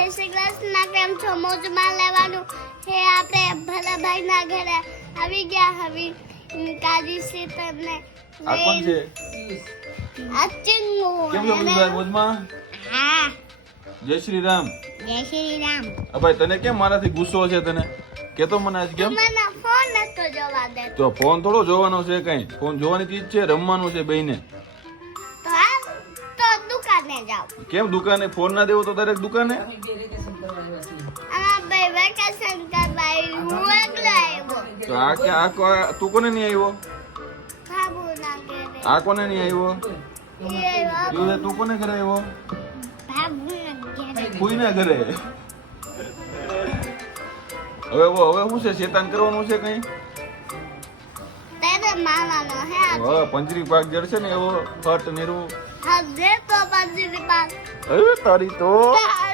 જય શ્રી કૃષ્ણ. કેમ છો? મોજમાં લેવાનું હે. આપણે ભલાભાઈ ના ઘરે આવી ગયા. હવે કાજી સીતરને આ કોણ છે? આ ચિંગુ. કેમ છો ભાઈ મોજમાં? હા. જય શ્રી રામ. જય શ્રી રામ. ભાઈ તને કેમ મારાથી ગુસ્સો છે તને? કેતો મને આજ કેમ? મને ફોન નતો જોવા દેતો. તો ફોન થોડો જોવાનો છે કઈ? ફોન જોવાની ચીજ છે, રમવાનું છે બેયને. તો હાલ તો દુકાને જાવ. કેમ દુકાને ફોન ના દેવો તો દરેક દુકાને? આ ભાઈ વેકેશન કરવા આવ્યું. હું એકલો આવ્યો. તો આ કે તું કોને નહીં આવ્યો? બાબુ ના ઘરે. આ કોને નહીં આવ્યો? એ બાબુ. તું તું કોને ઘરે આવ્યો? બાબુ ના ઘરે. કોઈના ઘરે? હવે શું છે? શેતાન કરવાનું છે કઈ? તેરે માવાનો હે આજે. હવે પંજરી પાક જડશે ને એવો ફટ નીરું. હા જે તો બાજરી પાક. હવે તારી તો આ